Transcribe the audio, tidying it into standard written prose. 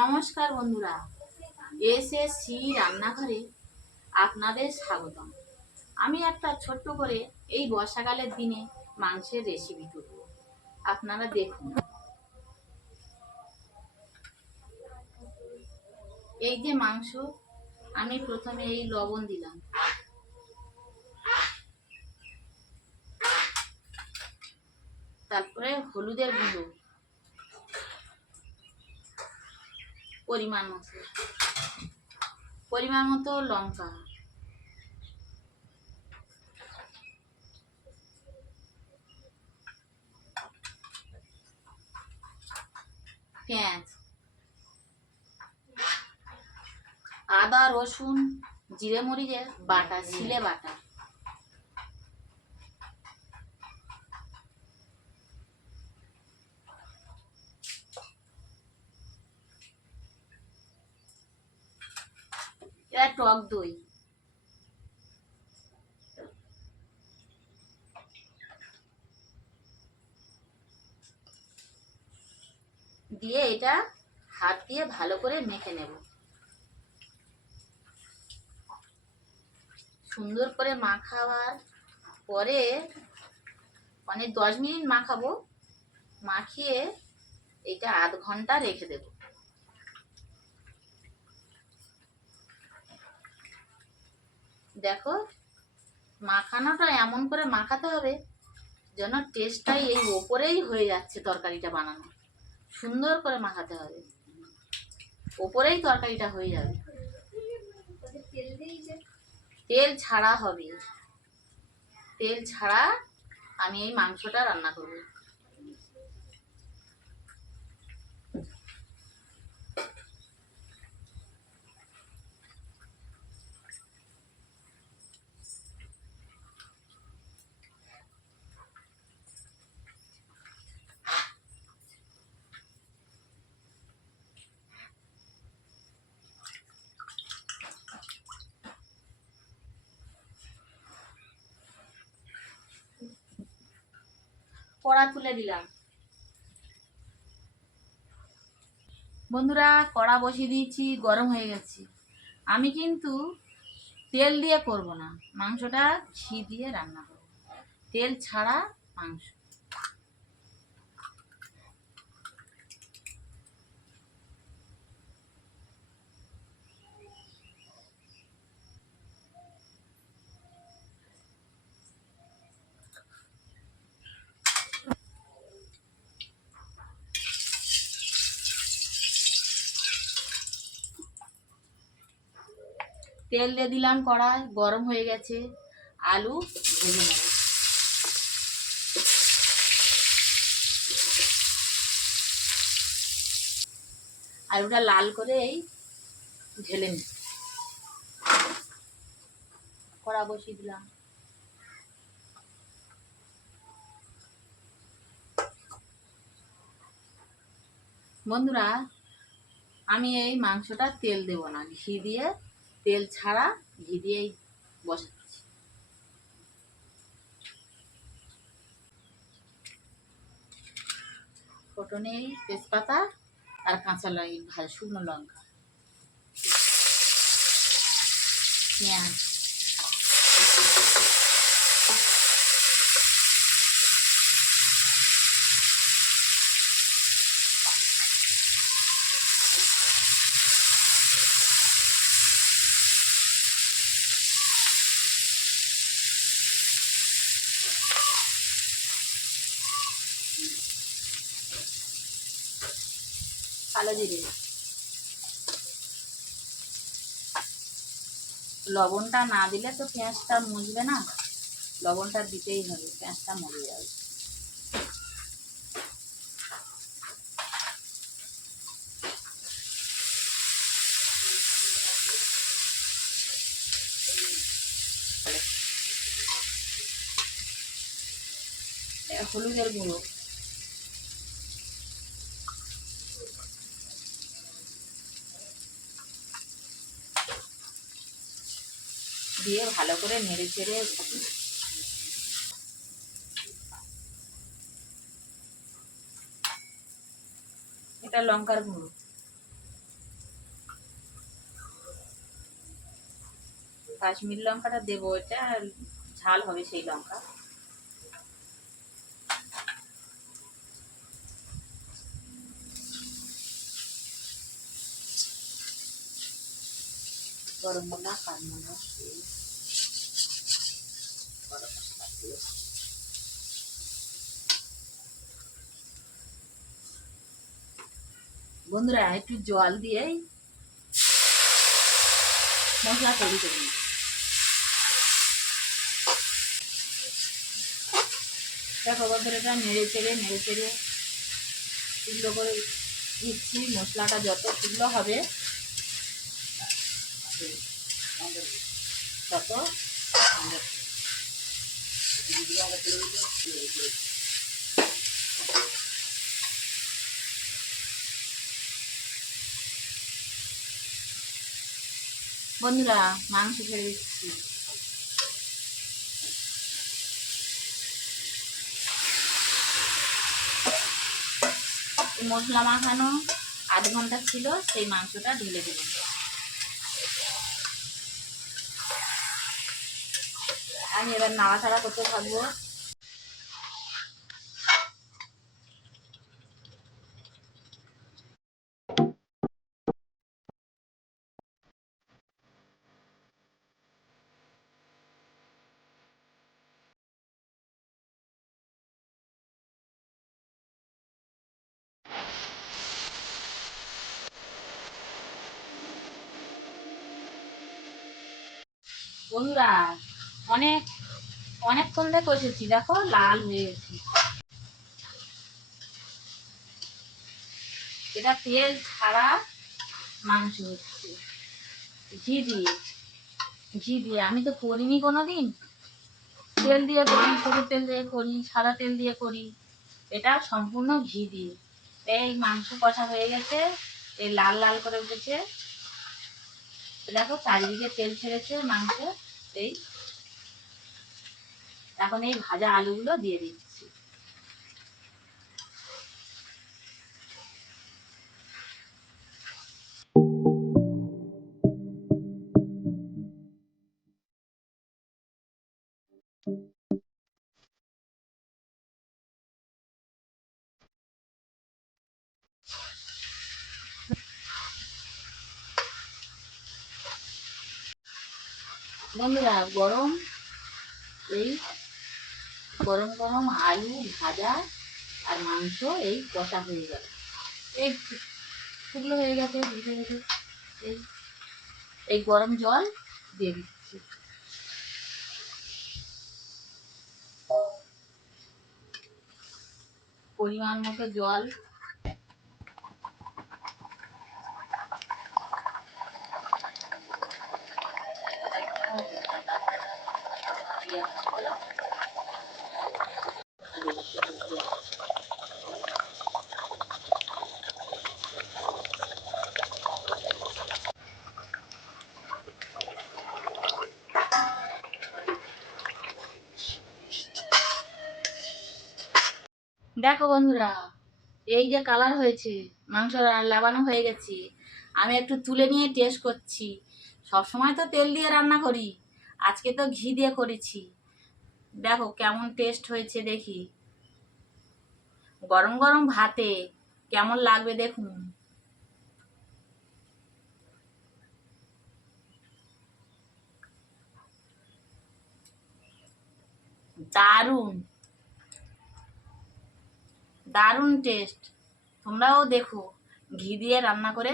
নমস্কার বন্ধুরা, এসএসসি রান্নাঘরে আপনাদের স্বাগতম। আমি একটা ছোট্ট করে এই বর্ষাকালের দিনে মাংসের রেসিপি করব। আপনারা দেখুন। এই যে মাংস, আমি প্রথমে এই লবণ দিলাম, তারপরে হলুদের গুঁড়ো পরিমাণ মতো লঙ্কা, পেঁয়াজ, আদা রসুন জিরে মরিচের বাটা, ছিলে বাটা, এটা টক দই, দিয়ে এটা হাত দিয়ে ভালো করে মেখে নেব। সুন্দর করে মাখাবার পরে 10 মিনিট মাখাবো। মাখিয়ে এটা আধ ঘন্টা রেখে দেব। দেখো, মাখানোটা এমন করে মাখাতে হবে যেন টেস্টটাই এই ওপরেই হয়ে যাচ্ছে। তরকারিটা বানানো সুন্দর করে মাখাতে হবে, ওপরেই তরকারিটা হয়ে যাবে। তেল ছাড়া হবে, তেল ছাড়া আমি এই মাংসটা রান্না করব। কড়া তুলে দিলাম। বন্ধুরা, কড়া বসিয়ে দিয়েছি, গরম হয়ে গেছে। আমি কিন্তু তেল দিয়ে করব না, মাংসটা ঘি দিয়ে রান্না করব, তেল ছাড়া মাংস। তেল দিয়ে দিলাম, কড়াই গরম হয়ে গেছে। আলু ভেজে নেব। আলুটা লাল করে এই ঢেলে নিই। কড়া বসিয়ে দিলাম। বন্ধুরা, আমি এই মাংসটা তেল দেব না, ঘি দিয়ে, তেল ছাড়া ঘি দিয়েই বসাচ্ছি। ফোটনে তেজপাতা আর কাঁচা লঙ্কা, শুকনো লঙ্কা, পেঁয়াজ, কালো জিরে, লবণটা না দিলে তো পেঁয়াজটা মজবে না, লবণটা দিতেই হবে, পেঁয়াজটা মরে যাবে। হলুদের গুঁড়ো, দিয়ে ভালো করে নেড়ে চেড়ে, এটা লঙ্কার গুঁড়ো, কাশ্মীরি লঙ্কাটা দেবো, এটা ঝাল হবে সেই লঙ্কা। গরম মশলা, কাঠমোড়া, গরম মশলা দিয়ে বন্ধুরা একটু জল দিয়ে মশলা তৈরি করে নিই। দেখো বন্ধুরা, এটা নেড়ে চেড়ে শুকনো করে দিচ্ছি। মশলাটা যত শুকনো হবে তত বন্ধুরা মাংস ছেড়ে দিচ্ছি। মশলা মাখানো 8 ঘন্টা ছিল, সেই মাংসটা ঢেলে দেব। আমি এবার নাড়াচাড়া করতে থাকবো। বন্ধুরা অনেক অনেকক্ষণ ধরে কষেছি, দেখো লাল হয়ে গেছে। এটা তেল ছাড়া মাংস হচ্ছে, ঘি দিয়ে। আমি তো করিনি কোনোদিন, তেল দিয়ে করি, সরু তেল দিয়ে করি, সাদা তেল দিয়ে করি, এটা সম্পূর্ণ ঘি দিয়ে। এই মাংস কষা হয়ে গেছে, এই লাল লাল করে উঠেছে, দেখো চারিদিকে তেল ছেড়েছে মাংস। এই এখন এই ভাজা আলুগুলো দিয়ে দিচ্ছি। বন্ধুরা এই গরম গরম আলু ভাজা আর মাংস এই কষা হয়ে গেল, এই শুকনো হয়ে গেছে, ভিজে গেছে। এই এই গরম জল দিয়ে দিচ্ছি। পরিমাণ মতো জল। দেখো বন্ধুরা, এই যে কালার হয়েছে, মাংস লাবানো হয়ে গেছে। আমি একটু তুলে নিয়ে টেস্ট করছি। সব সময় তো তেল দিয়ে রান্না করি, আজকে তো ঘি দিয়ে করেছি। দেখো কেমন টেস্ট হয়েছে দেখি। গরম গরম ভাতে কেমন লাগবে দেখুন। দারুণ দারুণ টেস্ট। তোমরাও দেখো, ঘি দিয়ে রান্না করে